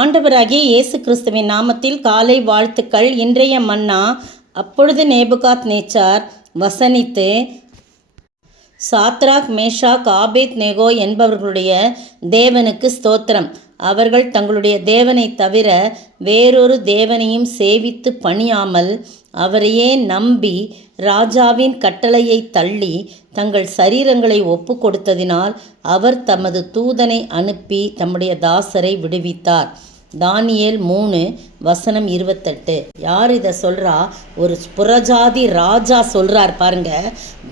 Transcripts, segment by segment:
ஆண்டவராகிய இயேசு கிறிஸ்துவின் நாமத்தில் காலை வாழ்த்துக்கள். இன்றைய மன்னா. அப்பொழுது நேபுகாத் நேச்சார் வசனித்து சாத்ராக் மேஷாக் ஆபேத் நேகோ என்பவர்களுடைய தேவனுக்கு ஸ்தோத்திரம், அவர்கள் தங்களுடைய தேவனை தவிர வேறொரு தேவனையும் சேவித்து பணியாமல் அவரையே நம்பி ராஜாவின் கட்டளையை தள்ளி தங்கள் சரீரங்களை ஒப்பு கொடுத்ததினால் அவர் தமது தூதனை அனுப்பி தம்முடைய தாசரை விடுவித்தார். தானியேல் 3:28. யார் இதை சொல்கிறா? ஒரு புறஜாதி ராஜா சொல்கிறார் பாருங்க.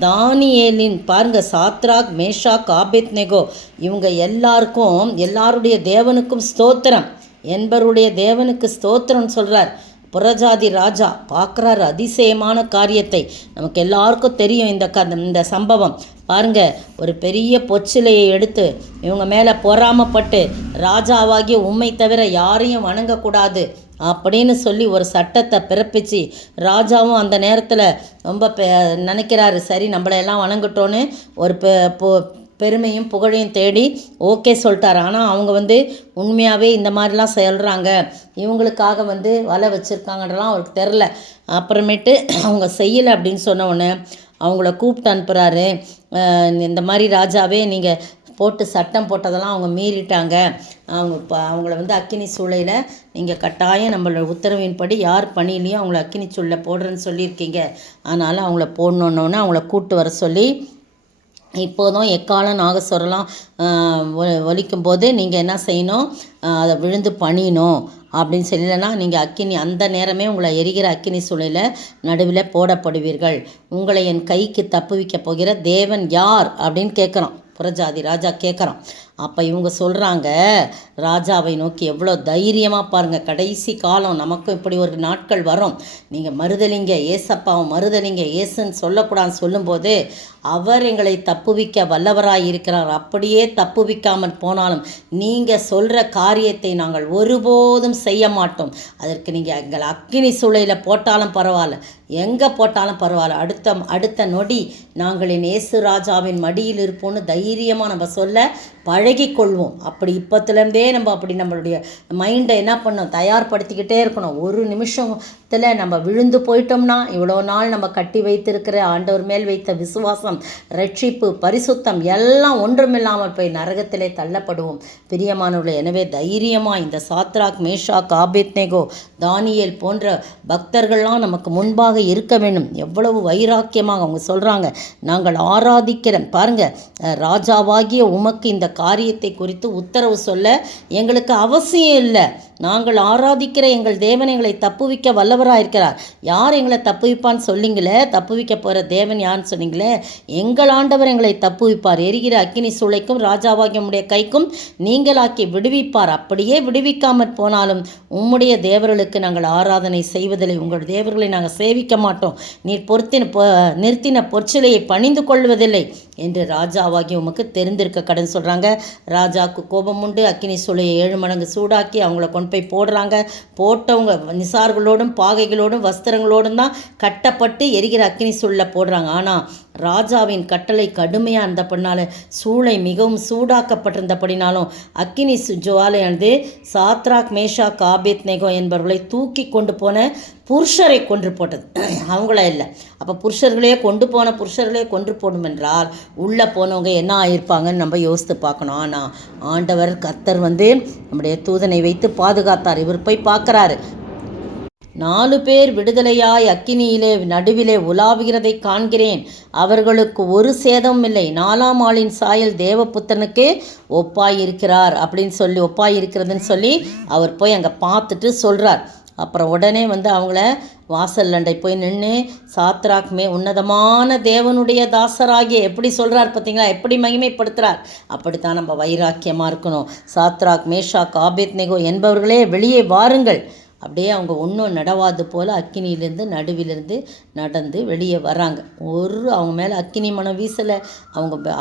தானியேலின் பாருங்க, சாத்ராக் மேஷாக் ஆபேத்நேகோ இவங்க எல்லாருடைய தேவனுக்கும் ஸ்தோத்திரம், என்பருடைய தேவனுக்கு ஸ்தோத்திரம் சொல்கிறார். புறஜாதி ராஜா பார்க்குறாரு அதிசயமான காரியத்தை. நமக்கு எல்லாருக்கும் தெரியும் இந்த சம்பவம். பாருங்க, ஒரு பெரிய பொச்சிலையை எடுத்து இவங்க மேலே பொறாமப்பட்டு ராஜாவாகிய உம்மை தவிர யாரையும் வணங்கக்கூடாது அப்படின்னு சொல்லி ஒரு சட்டத்தை பிறப்பிச்சு, ராஜாவும் அந்த நேரத்தில் ரொம்ப நினைக்கிறாரு, சரி நம்மளையெல்லாம் வணங்கட்டோன்னு ஒரு பெருமையும் புகழையும் தேடி ஓகே சொல்லிட்டார். ஆனால் அவங்க உண்மையாகவே இந்த மாதிரிலாம் சொல்கிறாங்க, இவங்களுக்காக வலை வச்சுருக்காங்கன்றலாம் அவருக்கு தெரில. அப்புறமேட்டு அவங்க செய்யலை அப்படின்னு சொன்ன உடனே அவங்கள கூப்பிட்டு அனுப்புகிறாரு. இந்த மாதிரி ராஜாவே, நீங்கள் போட்டு சட்டம் போட்டதெல்லாம் அவங்க மீறிட்டாங்க, அவங்கள அக்கினி சூளையில் நீங்கள் கட்டாயம் நம்மளோட உத்தரவின்படி யார் பணியிலையும் அவங்கள அக்கினி சூளையில் போடுறேன்னு சொல்லியிருக்கீங்க, அதனால் அவங்கள போடணுன்னொன்னே அவங்கள கூப்பிட்டு வர சொல்லி, இப்போதும் எக்காலம் நாகஸ்வரம்லாம் ஒலிக்கும் போது நீங்கள் என்ன செய்யணும், அதை விழுந்து பணியணும் அப்படின்னு சொல்லலைன்னா நீங்கள் அக்கினி அந்த நேரமே உங்களை எரிகிற அக்கினி சூளையில் நடுவில் போடப்படுவீர்கள். உங்களை என் கைக்கு தப்புவிக்க போகிற தேவன் யார் அப்படின்னு கேட்குறான். புறஜாதி ராஜா கேட்குறான். அப்போ இவங்க சொல்கிறாங்க, ராஜாவை நோக்கி எவ்வளோ தைரியமாக பாருங்கள், கடைசி காலம் நமக்கும் இப்படி ஒரு நாட்கள் வரும், நீங்கள் மறுதலிங்க ஏசப்பாவும் மறுதலிங்க ஏசுன்னு சொல்லக்கூடாதுன்னு சொல்லும்போது அவர் எங்களை தப்புவிக்க வல்லவராய் இருக்கிறார். அப்படியே தப்புவிக்காமல் போனாலும் நீங்கள் சொல்கிற காரியத்தை நாங்கள் ஒருபோதும் செய்ய மாட்டோம். அதற்கு நீங்கள் எங்களை அக்கினி சூளையில் போட்டாலும் பரவாயில்ல, எங்கே போட்டாலும் பரவாயில்ல, அடுத்த நொடி நாங்கள் என் இயேசு ராஜாவின் மடியில் இருப்போன்னு தைரியமாக நம்ம சொல்ல பழகிக்கொள்வோம். அப்படி இப்போத்துலேருந்தே நம்மளுடைய மைண்டை என்ன பண்ணோம், தயார்படுத்திக்கிட்டே இருக்கணும். ஒரு நிமிஷத்தில் நம்ம விழுந்து போயிட்டோம்னா இவ்வளோ நாள் நம்ம கட்டி வைத்திருக்கிற ஆண்டவர் மேல் வைத்த விசுவாசம், ரட்சிப்பு, பரிசுத்தம் எல்லாம் ஒன்றுமில்லாமல் போய் நரகத்திலே தள்ளப்படுவோம். பிரியமானவர்களே, எனவே தைரியமாக இந்த சாத்ராக் மேஷாக் ஆபேத்நேகோ தானியேல் போன்ற பக்தர்கள்லாம் நமக்கு முன்பாக இருக்க வேண்டும். எவ்வளவு வைராக்கியமாக அவங்க சொல்கிறாங்க, நாங்கள் ஆராதிக்கிறோம் பாருங்கள், ராஜாவாகிய உமக்கு இந்த காரியத்தை குறித்து உத்தரவு சொல்ல எங்களுக்கு அவசியம் இல்லை. நாங்கள் ஆராதிக்கிற எங்கள் தேவன் எங்களை தப்புவிக்க வல்லவராக இருக்கிறார். யார் எங்களை தப்புவிப்பான்னு சொன்னீங்களே, தப்புவிக்க போகிற தேவன் யாருன்னு சொன்னீங்களே, எங்கள் ஆண்டவர் எங்களை தப்புவிப்பார், எரிகிற அக்கினி சூளைக்கும் ராஜாவாகிய உம்முடைய கைக்கும் நீங்களாக்கி விடுவிப்பார். அப்படியே விடுவிக்காமற் போனாலும் உம்முடைய தேவர்களுக்கு நாங்கள் ஆராதனை செய்வதில்லை, உங்கள் தேவர்களை நாங்கள் சேவிக்க மாட்டோம், நீர் நிறுத்தின பொற்சிலையை பணிந்து கொள்வதில்லை என்று ராஜாவாகி உமக்கு தெரிந்திருக்க கடன் சொல்கிறாங்க. ராஜாவுக்கு கோபம் உண்டு. அக்கினி சூளையை 7 மடங்கு சூடாக்கி அவங்கள கொண்டு போய் போடுறாங்க. போட்டவங்க நிசார்களோடும் பாகைகளோடும் வஸ்திரங்களோடும் தான் கட்டப்பட்டு எரிகிற அக்கினி சூளையில் போடுறாங்க. ஆனால் ராஜாவின் கட்டளை கடுமையாக இருந்தபடினால, சூளை மிகவும் சூடாக்கப்பட்டிருந்தபடினாலும் அக்கினி ஜுவாலையானது சாத்ராக் மேஷாக் ஆபேத்நேகோ என்பவர்களை தூக்கி கொண்டு போன புருஷரை கொன்று போட்டது, அவங்கள இல்லை. அப்போ புருஷர்களே கொன்று போடும் என்றால் உள்ளே போனவங்க என்ன ஆகியிருப்பாங்கன்னு நம்ம யோசித்து பார்க்கணும். ஆனால் ஆண்டவர் கர்த்தர் நம்முடைய தூதனை வைத்து பாதுகாத்தார். இவர் போய் பார்க்குறாரு, 4 பேர் விடுதலையாய் அக்கினியிலே நடுவிலே உலாவுகிறதை காண்கிறேன், அவர்களுக்கு ஒரு சேதமும் இல்லை, 4ஆம் ஆளின் சாயல் தேவபுத்திரனுக்கு ஒப்பாயிருக்கிறார் அப்படின்னு சொல்லி ஒப்பாயிருக்கிறதுன்னு சொல்லி அவர் போய் அங்கே பார்த்துட்டு சொல்கிறார். அப்புறம் உடனே அவங்கள வாசல் அண்டை போய் நின்று சாத்ராக் உன்னதமான தேவனுடைய தாசராகிய எப்படி சொல்கிறார் பார்த்தீங்களா, எப்படி மகிமைப்படுத்துகிறார். அப்படித்தான் நம்ம வைராக்கியமாக இருக்கணும். சாத்ராக் மேஷாக் ஆபேத்நேகோ என்பவர்களே வெளியே வாருங்கள். அப்படியே அவங்க ஒன்றும் நடவாது போல் அக்கினியிலேருந்து நடுவிலிருந்து நடந்து வெளியே வராங்க. அவங்க மேலே அக்கினி மனம் வீசலை,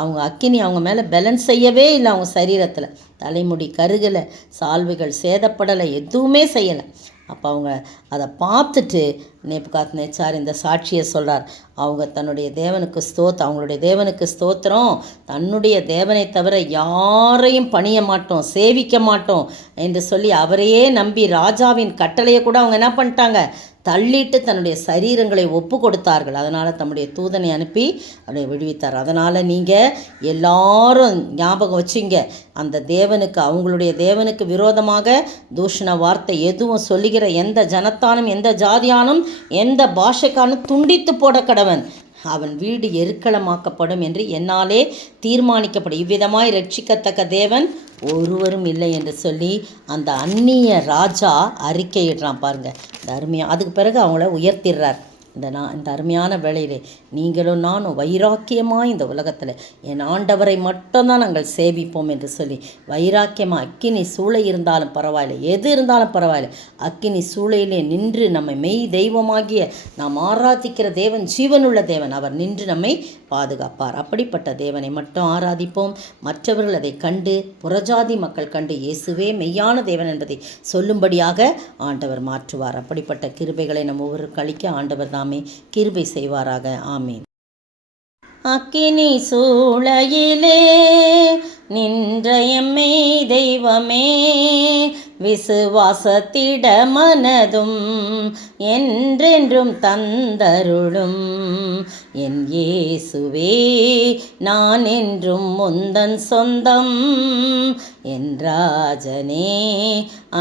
அவங்க அக்கினி அவங்க மேலே பேலன்ஸ் செய்யவே இல்லை. அவங்க சரீரத்தில் தலைமுடி கருகலை, சால்வைகள் சேதப்படலை, எதுவுமே செய்யலை. அப்போ அவங்க அதை பார்த்துட்டு நேபுகாத்நேச்சார் இந்த சாட்சியை சொல்கிறார். அவங்க தன்னுடைய தேவனுக்கு அவங்களுடைய தேவனுக்கு ஸ்தோத்திரம், தன்னுடைய தேவனை தவிர யாரையும் பணிய மாட்டோம், சேவிக்க மாட்டோம் என்று சொல்லி அவரையே நம்பி ராஜாவின் கட்டளையை கூட அவங்க என்ன பண்ணிட்டாங்க, தள்ளிட்டு தன்னுடைய சரீரங்களை ஒப்பு கொடுத்தார்கள். அதனால் தம்முடைய தூதனை அனுப்பி அவரை விடுவித்தார். அதனால் நீங்கள் எல்லாரும் ஞாபகம் வச்சுங்க, அந்த தேவனுக்கு, அவங்களுடைய தேவனுக்கு விரோதமாக தூஷண வார்த்தை எதுவும் சொல்லுகிற எந்த ஜனத்தானும் எந்த ஜாதியானும் எந்த பாஷைக்கானும் துண்டித்து போட கடவன், அவன் வீடு எருக்களமாக்கப்படும் என்று என்னாலே தீர்மானிக்கப்படும். இவ்விதமாய் ரட்சிக்கத்தக்க தேவன் ஒருவரும் இல்லை என்று சொல்லி அந்த அந்நிய ராஜா அறிக்கையிடுறான் பாருங்கள். இந்த அருமையாக அதுக்கு பிறகு அவங்கள உயர்த்திடுறார். இந்த அருமையான வேளையிலே நீங்களும் நானும் வைராக்கியமாக இந்த உலகத்தில் என் ஆண்டவரை மட்டும்தான் நாங்கள் சேவிப்போம் என்று சொல்லி வைராக்கியமாக, அக்கினி சூளை இருந்தாலும் பரவாயில்லை, எது இருந்தாலும் பரவாயில்லை, அக்கினி சூளையிலே நின்று நம்மை மெய் தெய்வமாகிய நாம் ஆராதிக்கிற தேவன் ஜீவனுள்ள தேவன், அவர் நின்று நம்மை பாதுகாப்பார். அப்படிப்பட்ட தேவனை மட்டும் ஆராதிப்போம். மற்றவர்கள் அதை கண்டு, புறஜாதி மக்கள் கண்டு இயேசுவே மெய்யான தேவன் என்பதை சொல்லும்படியாக ஆண்டவர் மாற்றுவார். அப்படிப்பட்ட கிருபைகளை நம்ம ஒவ்வொரு அளிக்க ஆண்டவர் தாமே கிருபை செய்வாராக. ஆமீன். அக்கினி சூளையிலே நின்ற எம்மை தெய்வமே, விசுவாசத்திட மனதும் என்றென்றும் தந்தருளும் என் இயேசுவே, நான் என்றும் முந்தன் சொந்தம் என் ராஜனே,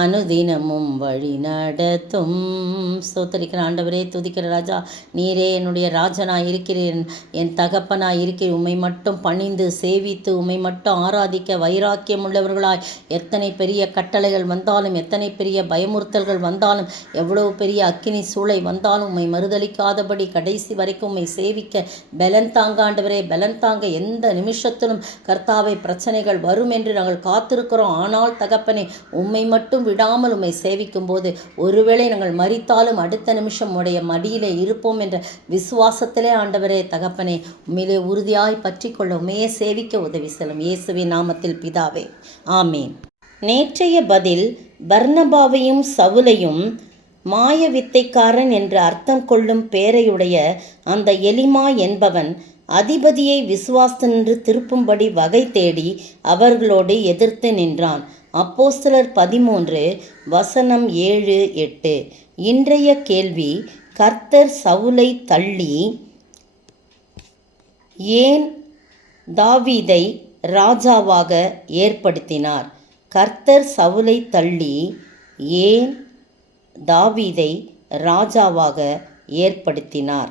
அனுதினமும் வழி நடத்தும். ஸ்தோத்திரிக்கிற ஆண்டவரே, துதிக்கிற ராஜா, நீரே என்னுடைய ராஜனாய் இருக்கிறேன், என் தகப்பனாய் இருக்கிறேன். உம்மை மட்டும் பணிந்து சேவித்து உம்மை மட்டும் ஆராதிக்க வைராக்கியம் உள்ளவர்களாய் எத்தனை பெரிய கட்டளைகள் வந்தாலும், எத்தனை பெரிய பயமுறுத்தல்கள் வந்தாலும், எவ்வளவு பெரிய அக்கினி சூளை வந்தாலும் உம்மை மறுதளிக்காதபடி கடைசி வரைக்கும் உம்மை சேவிக்க பலன் தாங்க ஆண்டவரே, பலன் தாங்க. எந்த நிமிஷத்திலும் கர்த்தாவை பிரச்சனைகள் வரும் என்று நாங்கள் காத்திருக்கிறோம். ஆனால் தகப்பனே, உம்மை மட்டும் விடாமல் உம்மை சேவிக்கும் போது ஒருவேளை நாங்கள் மரித்தாலும் அடுத்த நிமிஷம் உடைய மடியிலே இருப்போம் என்ற விசுவாசத்திலே ஆண்டவரே தகப்பனே, உம்மிலே உறுதியாய் பற்றி கொள்ள உம்மையே சேவிக்க உதவி செல்லும். இயேசுவின் நாமத்தில் பிதாவே, ஆமீன். நேற்றைய பதில் பர்னபாவையும் சவுலையும் மாய வித்தைக்காரன் என்று அர்த்தம் கொள்ளும் பேரையுடைய அந்த எலிமா என்பவன் அதிபதியை விசுவாசத்தினின்று திருப்பும்படி வகை தேடி அவர்களோடு எதிர்த்து நின்றான். அப்போஸ்தலர் 13 வசனம் 7-8. இன்றைய கேள்வி: கர்த்தர் சவுலை தள்ளி ஏன் தாவீதை ராஜாவாக ஏற்படுத்தினார்? கர்த்தர் சவுலை தள்ளி ஏன் தாவீதை ராஜாவாக ஏற்படுத்தினார்?